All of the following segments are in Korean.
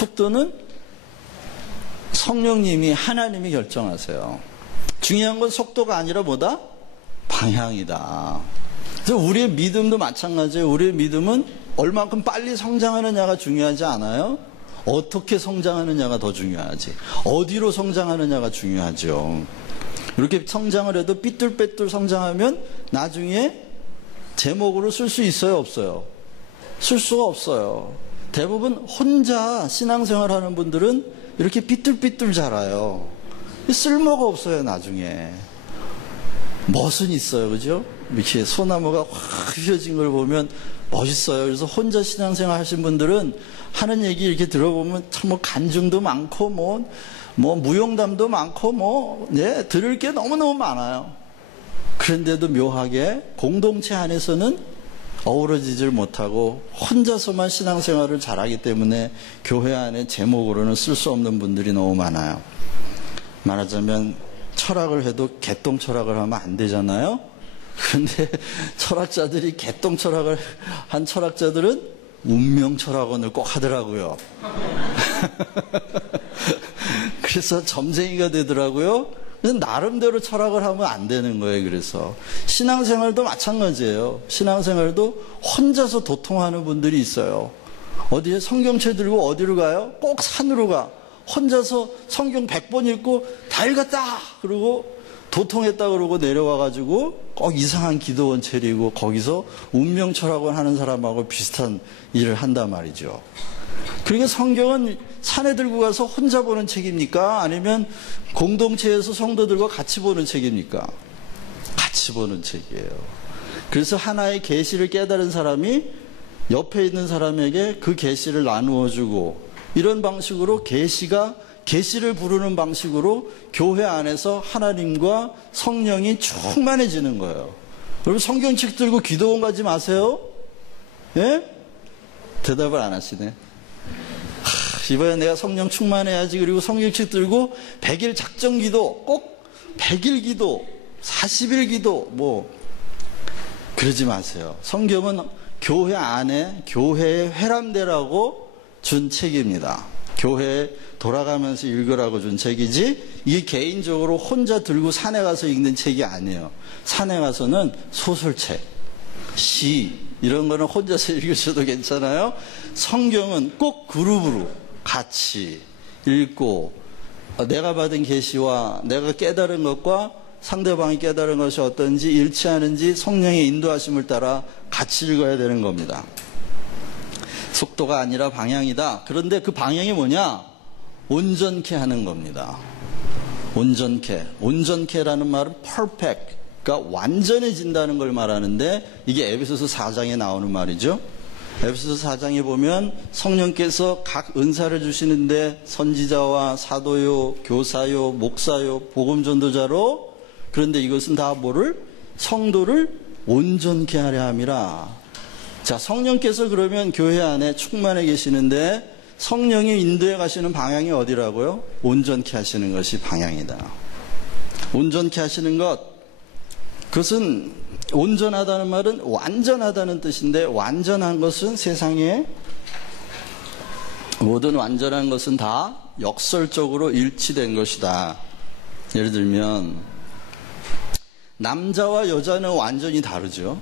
속도는 성령님이 하나님이 결정하세요. 중요한 건 속도가 아니라 뭐다? 방향이다. 그래서 우리의 믿음도 마찬가지예요. 우리의 믿음은 얼만큼 빨리 성장하느냐가 중요하지 않아요. 어떻게 성장하느냐가 더 중요하지. 어디로 성장하느냐가 중요하죠. 이렇게 성장을 해도 삐뚤빼뚤 성장하면 나중에 제목으로 쓸 수 있어요, 없어요? 쓸 수가 없어요. 대부분 혼자 신앙생활 하는 분들은 이렇게 삐뚤삐뚤 자라요. 쓸모가 없어요, 나중에. 멋은 있어요, 그죠? 이렇게 소나무가 확 휘어진 걸 보면 멋있어요. 그래서 혼자 신앙생활 하신 분들은 하는 얘기 이렇게 들어보면 참 간증도 많고, 무용담도 많고, 들을 게 너무너무 많아요. 그런데도 묘하게 공동체 안에서는 어우러지질 못하고 혼자서만 신앙생활을 잘하기 때문에 교회 안에 제목으로는 쓸 수 없는 분들이 너무 많아요. 말하자면 철학을 해도 개똥 철학을 하면 안 되잖아요. 그런데 철학자들이 개똥 철학을 한 철학자들은 운명 철학원을 꼭 하더라고요. 그래서 점쟁이가 되더라고요. 그래서 나름대로 철학을 하면 안 되는 거예요. 그래서 신앙생활도 마찬가지예요. 신앙생활도 혼자서 도통하는 분들이 있어요. 어디에 성경책 들고 어디로 가요? 꼭 산으로 가. 혼자서 성경 100번 읽고 다 읽었다 그러고 도통했다 그러고 내려와가지고 꼭 이상한 기도원 차리고 거기서 운명철학원 하는 사람하고 비슷한 일을 한단 말이죠. 그러니까 성경은 산에 들고 가서 혼자 보는 책입니까? 아니면 공동체에서 성도들과 같이 보는 책입니까? 같이 보는 책이에요. 그래서 하나의 계시를 깨달은 사람이 옆에 있는 사람에게 그 계시를 나누어 주고, 이런 방식으로 계시를 부르는 방식으로 교회 안에서 하나님과 성령이 충만해지는 거예요. 여러분 성경책 들고 기도원 가지 마세요. 예? 대답을 안 하시네. 이번에 내가 성령 충만해야지. 그리고 성경책 들고 100일 작정 기도, 꼭 100일 기도, 40일 기도, 그러지 마세요. 성경은 교회 안에 교회의 회람대라고 준 책입니다. 교회에 돌아가면서 읽으라고 준 책이지, 이게 개인적으로 혼자 들고 산에 가서 읽는 책이 아니에요. 산에 가서는 소설책, 시, 이런 거는 혼자서 읽으셔도 괜찮아요. 성경은 꼭 그룹으로 같이 읽고, 내가 받은 계시와 내가 깨달은 것과 상대방이 깨달은 것이 어떤지 일치하는지 성령의 인도하심을 따라 같이 읽어야 되는 겁니다. 속도가 아니라 방향이다. 그런데 그 방향이 뭐냐? 온전케 하는 겁니다. 온전케라는 말은 perfect, 그러니까 완전해진다는 걸 말하는데, 이게 에베소서 4장에 나오는 말이죠. 에베소서 4장에 보면 성령께서 각 은사를 주시는데 선지자와 사도요, 교사요, 목사요, 복음전도자로, 그런데 이것은 다 뭐를? 성도를 온전케 하려 함이라. 자, 성령께서 그러면 교회 안에 충만해 계시는데 성령이 인도해 가시는 방향이 어디라고요? 온전케 하시는 것이 방향이다. 온전케 하시는 것, 그것은 온전하다는 말은 완전하다는 뜻인데, 완전한 것은 세상에 모든 완전한 것은 다 역설적으로 일치된 것이다. 예를 들면 남자와 여자는 완전히 다르죠.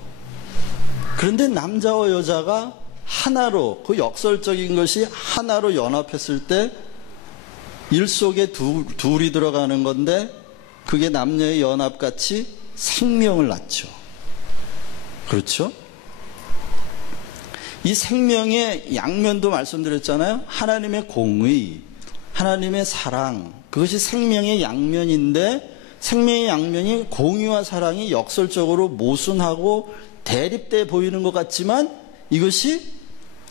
그런데 남자와 여자가 하나로, 그 역설적인 것이 하나로 연합했을 때 일 속에 둘이 들어가는 건데, 그게 남녀의 연합같이 생명을 낳죠. 그렇죠? 이 생명의 양면도 말씀드렸잖아요. 하나님의 공의, 하나님의 사랑, 그것이 생명의 양면인데, 생명의 양면이 공의와 사랑이 역설적으로 모순하고 대립돼 보이는 것 같지만, 이것이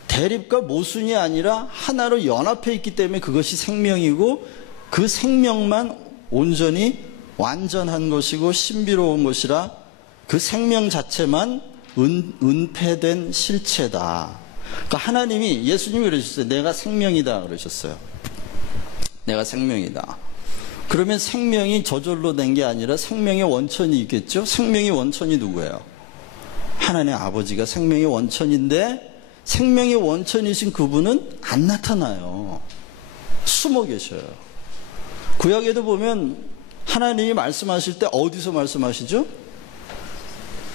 대립과 모순이 아니라 하나로 연합해 있기 때문에 그것이 생명이고, 그 생명만 온전히 완전한 것이고 신비로운 것이라, 그 생명 자체만 은폐된 실체다. 그러니까 하나님이, 예수님이 그러셨어요. 내가 생명이다 그러셨어요. 내가 생명이다. 그러면 생명이 저절로 된 게 아니라 생명의 원천이 있겠죠. 생명의 원천이 누구예요? 하나님 아버지가 생명의 원천인데, 생명의 원천이신 그분은 안 나타나요. 숨어 계셔요. 구약에도 보면 하나님이 말씀하실 때 어디서 말씀하시죠?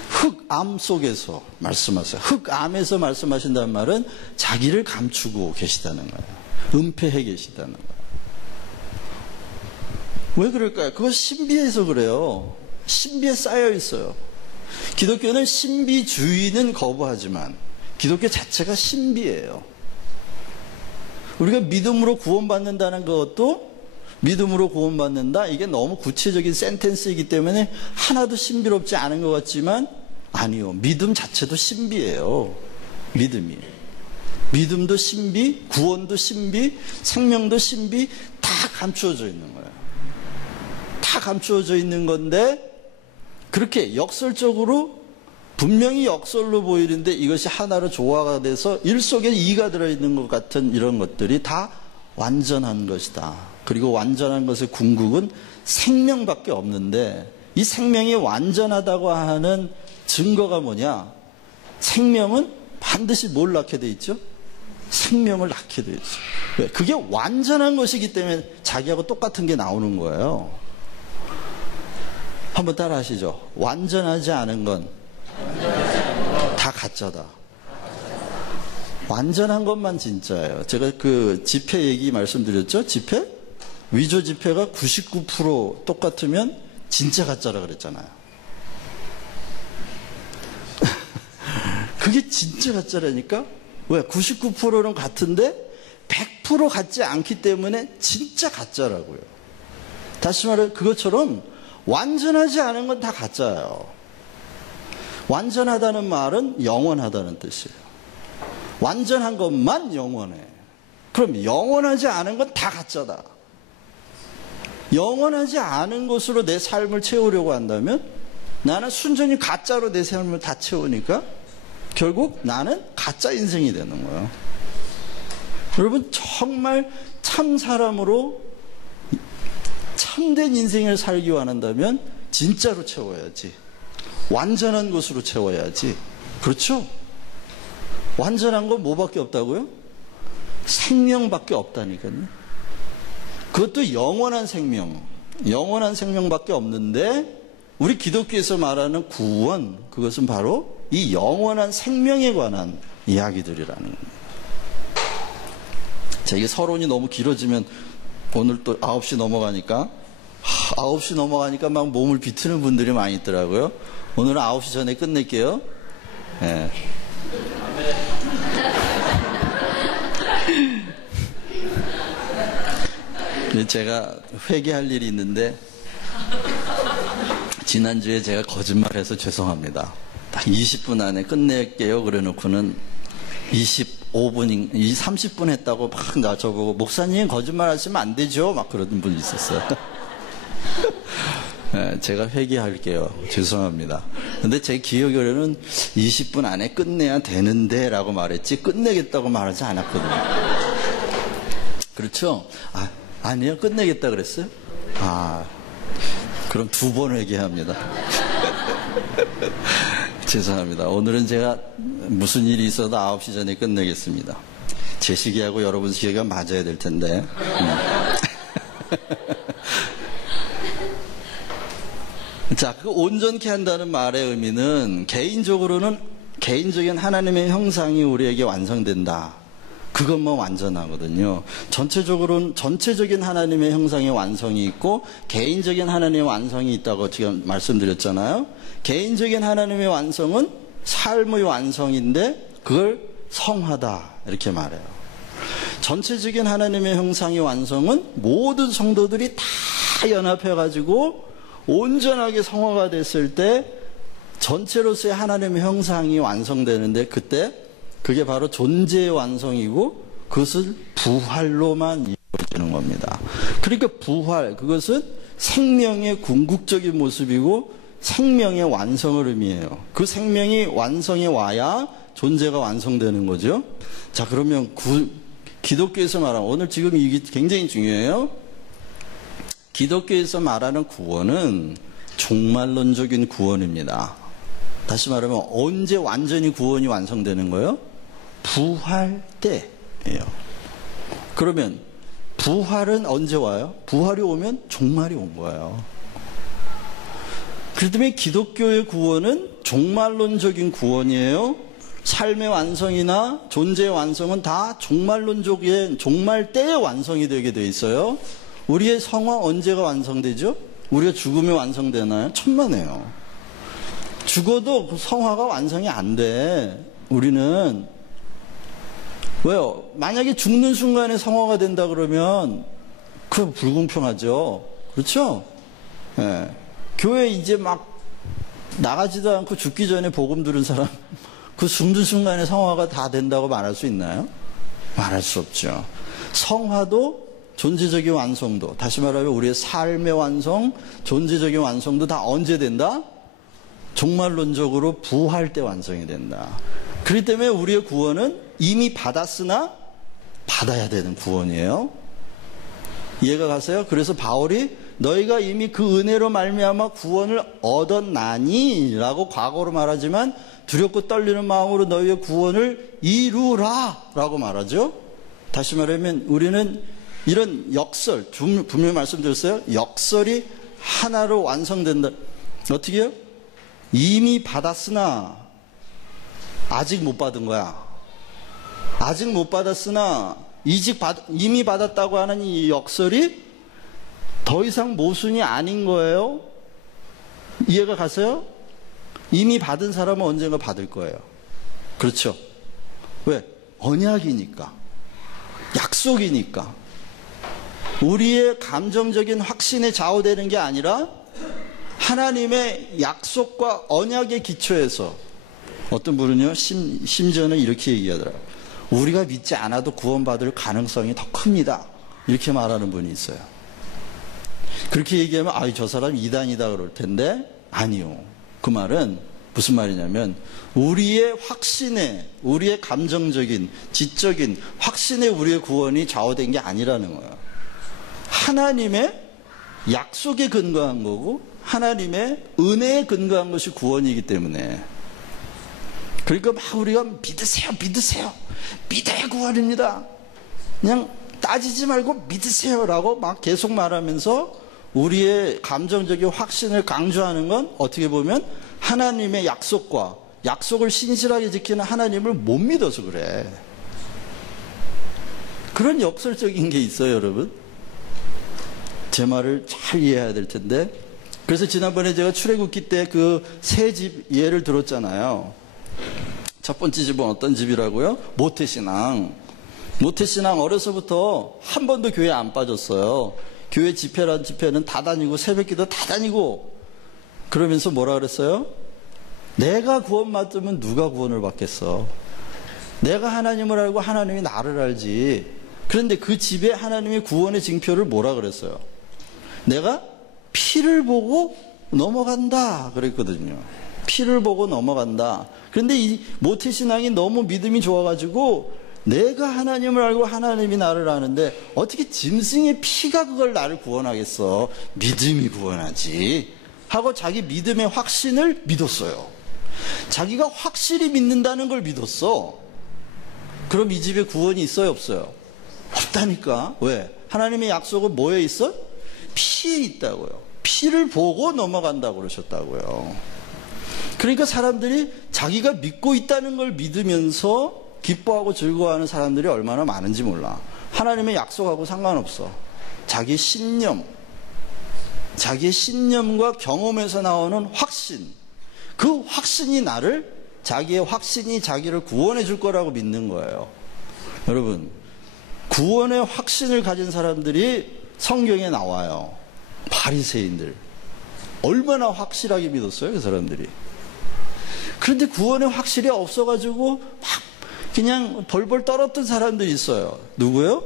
흑암 속에서 말씀하세요. 흑암에서 말씀하신다는 말은 자기를 감추고 계시다는 거예요. 은폐해 계시다는 거예요. 왜 그럴까요? 그거 신비해서 그래요. 신비에 쌓여 있어요. 기독교는 신비주의는 거부하지만 기독교 자체가 신비예요. 우리가 믿음으로 구원받는다는 것도 믿음으로 구원받는다, 이게 너무 구체적인 센텐스이기 때문에 하나도 신비롭지 않은 것 같지만 아니요. 믿음 자체도 신비예요. 믿음이. 믿음도 신비, 구원도 신비, 생명도 신비, 다 감추어져 있는 거예요. 다 감추어져 있는 건데 그렇게 역설적으로 분명히 역설로 보이는데 이것이 하나로 조화가 돼서 일 속에 이가 들어있는 것 같은 이런 것들이 다 완전한 것이다. 그리고 완전한 것의 궁극은 생명밖에 없는데 이 생명이 완전하다고 하는 증거가 뭐냐? 생명은 반드시 뭘 낳게 돼 있죠? 생명을 낳게 돼 있죠. 왜? 그게 완전한 것이기 때문에 자기하고 똑같은 게 나오는 거예요. 한번 따라 하시죠. 완전하지 않은 건 다 가짜다. 완전한 것만 진짜예요. 제가 그 지폐 얘기 말씀드렸죠? 지폐? 위조 지폐가 99% 똑같으면 진짜 가짜라 그랬잖아요. 그게 진짜 가짜라니까? 왜? 99%는 같은데 100% 같지 않기 때문에 진짜 가짜라고요. 다시 말해 그것처럼 완전하지 않은 건 다 가짜예요. 완전하다는 말은 영원하다는 뜻이에요. 완전한 것만 영원해. 그럼 영원하지 않은 건 다 가짜다. 영원하지 않은 것으로 내 삶을 채우려고 한다면 나는 순전히 가짜로 내 삶을 다 채우니까 결국 나는 가짜 인생이 되는 거예요. 여러분 정말 참 사람으로 참된 인생을 살기 원한다면 진짜로 채워야지. 완전한 것으로 채워야지. 그렇죠? 완전한 건 뭐밖에 없다고요? 생명밖에 없다니까요. 그것도 영원한 생명. 영원한 생명밖에 없는데 우리 기독교에서 말하는 구원, 그것은 바로 이 영원한 생명에 관한 이야기들이라는 겁니다. 자, 이게 서론이 너무 길어지면 오늘 또 9시 넘어가니까 9시 넘어가니까 막 몸을 비트는 분들이 많이 있더라고요. 오늘은 9시 전에 끝낼게요. 네. 제가 회개할 일이 있는데 지난주에 제가 거짓말해서 죄송합니다. 딱 20분 안에 끝낼게요 그래 놓고는 25분, 30분 했다고 막 나 저보고 목사님 거짓말 하시면 안 되죠? 막 그러던 분이 있었어요. 네, 제가 회개할게요. 죄송합니다. 근데 제 기억으로는 20분 안에 끝내야 되는데 라고 말했지 끝내겠다고 말하지 않았거든요. 그렇죠? 아니요. 끝내겠다 그랬어요? 그럼 2번 회개합니다. 죄송합니다. 오늘은 제가 무슨 일이 있어도 9시 전에 끝내겠습니다. 제 시기하고 여러분 시기가 맞아야 될 텐데. 자, 그 온전케 한다는 말의 의미는 개인적인 하나님의 형상이 우리에게 완성된다. 그것만 완전하거든요. 전체적인 하나님의 형상의 완성이 있고 개인적인 하나님의 완성이 있다고 지금 말씀드렸잖아요. 개인적인 하나님의 완성은 삶의 완성인데 그걸 성하다 이렇게 말해요. 전체적인 하나님의 형상의 완성은 모든 성도들이 다 연합해가지고 온전하게 성화가 됐을 때 전체로서의 하나님의 형상이 완성되는데 그때 그게 바로 존재의 완성이고 그것은 부활로만 이루어지는 겁니다. 그러니까 부활, 그것은 생명의 궁극적인 모습이고 생명의 완성을 의미해요. 그 생명이 완성해 와야 존재가 완성되는 거죠. 자, 그러면 기독교에서 말하는, 오늘 지금 이게 굉장히 중요해요. 기독교에서 말하는 구원은 종말론적인 구원입니다. 다시 말하면 언제 완전히 구원이 완성되는 거예요? 부활 때예요. 그러면 부활은 언제 와요? 부활이 오면 종말이 온 거예요. 그렇기 때문에 기독교의 구원은 종말론적인 구원이에요. 삶의 완성이나 존재의 완성은 다 종말론적인 종말 때에 완성이 되게 돼 있어요. 우리의 성화 언제가 완성되죠? 우리가 죽으면 완성되나요? 천만에요. 죽어도 그 성화가 완성이 안 돼. 우리는 왜요? 만약에 죽는 순간에 성화가 된다 그러면 그건 불공평하죠. 그렇죠? 예. 교회 이제 막 나가지도 않고 죽기 전에 복음 들은 사람 그 죽는 순간에 성화가 다 된다고 말할 수 있나요? 말할 수 없죠. 성화도 존재적인 완성도, 다시 말하면 우리의 삶의 완성, 존재적인 완성도 다 언제 된다? 종말론적으로 부활 때 완성이 된다. 그렇기 때문에 우리의 구원은 이미 받았으나 받아야 되는 구원이에요. 이해가 가세요? 그래서 바울이 너희가 이미 그 은혜로 말미암아 구원을 얻었나니 라고 과거로 말하지만 두렵고 떨리는 마음으로 너희의 구원을 이루라 라고 말하죠. 다시 말하면 우리는 이런 역설, 분명히 말씀드렸어요. 역설이 하나로 완성된다. 어떻게 해요? 이미 받았으나 아직 못 받은 거야. 아직 못 받았으나 이미 받았다고 하는 이 역설이 더 이상 모순이 아닌 거예요. 이해가 가세요? 이미 받은 사람은 언젠가 받을 거예요. 그렇죠? 왜? 언약이니까. 약속이니까. 우리의 감정적인 확신에 좌우되는 게 아니라 하나님의 약속과 언약의 기초에서 어떤 분은요, 심지어는 이렇게 얘기하더라고요. 우리가 믿지 않아도 구원받을 가능성이 더 큽니다. 이렇게 말하는 분이 있어요. 그렇게 얘기하면 저 사람 이단이다 그럴 텐데 아니요. 그 말은 무슨 말이냐면 우리의 확신에, 우리의 감정적인, 지적인 확신에 우리의 구원이 좌우된 게 아니라는 거예요. 하나님의 약속에 근거한 거고 하나님의 은혜에 근거한 것이 구원이기 때문에, 그러니까 막 우리가 믿으세요 믿어야 구원입니다, 그냥 따지지 말고 믿으세요라고 막 계속 말하면서 우리의 감정적인 확신을 강조하는 건 어떻게 보면 하나님의 약속과 약속을 신실하게 지키는 하나님을 못 믿어서 그래. 그런 역설적인 게 있어요, 여러분. 제 말을 잘 이해해야 될 텐데. 그래서 지난번에 제가 출애굽기 때 그 세 집 예를 들었잖아요. 첫 번째 집은 어떤 집이라고요? 모태신앙. 모태신앙 어려서부터 한 번도 교회 안 빠졌어요. 교회 집회란 집회는 다 다니고 새벽기도 다 다니고 그러면서 뭐라 그랬어요? 내가 구원 받으면 누가 구원을 받겠어? 내가 하나님을 알고 하나님이 나를 알지. 그런데 그 집에 하나님의 구원의 징표를 뭐라 그랬어요? 내가 피를 보고 넘어간다 그랬거든요. 피를 보고 넘어간다. 그런데 이 모태신앙이 너무 믿음이 좋아가지고 내가 하나님을 알고 하나님이 나를 아는데 어떻게 짐승의 피가 그걸 나를 구원하겠어? 믿음이 구원하지 하고 자기 믿음의 확신을 믿었어요. 자기가 확실히 믿는다는 걸 믿었어. 그럼 이 집에 구원이 있어요, 없어요? 없다니까. 왜? 하나님의 약속은 뭐에 있어? 피에 있다고요. 피를 보고 넘어간다고 그러셨다고요. 그러니까 사람들이 자기가 믿고 있다는 걸 믿으면서 기뻐하고 즐거워하는 사람들이 얼마나 많은지 몰라. 하나님의 약속하고 상관없어. 자기 신념, 자기의 신념과 경험에서 나오는 확신, 그 확신이 자기의 확신이 자기를 구원해 줄 거라고 믿는 거예요. 여러분, 구원의 확신을 가진 사람들이 성경에 나와요. 바리새인들. 얼마나 확실하게 믿었어요, 그 사람들이. 그런데 구원의 확실이 없어가지고 막 그냥 벌벌 떨었던 사람들이 있어요. 누구요?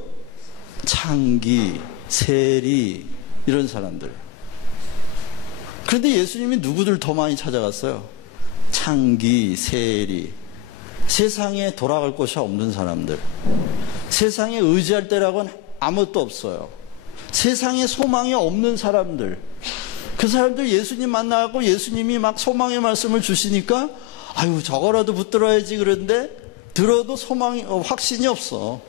창기, 세리, 이런 사람들. 그런데 예수님이 누구들 더 많이 찾아갔어요? 창기, 세리. 세상에 돌아갈 곳이 없는 사람들. 세상에 의지할 때라고는 아무것도 없어요. 세상에 소망이 없는 사람들. 그 사람들 예수님 만나고 예수님이 막 소망의 말씀을 주시니까 아유 저거라도 붙들어야지. 그런데 들어도 확신이 없어.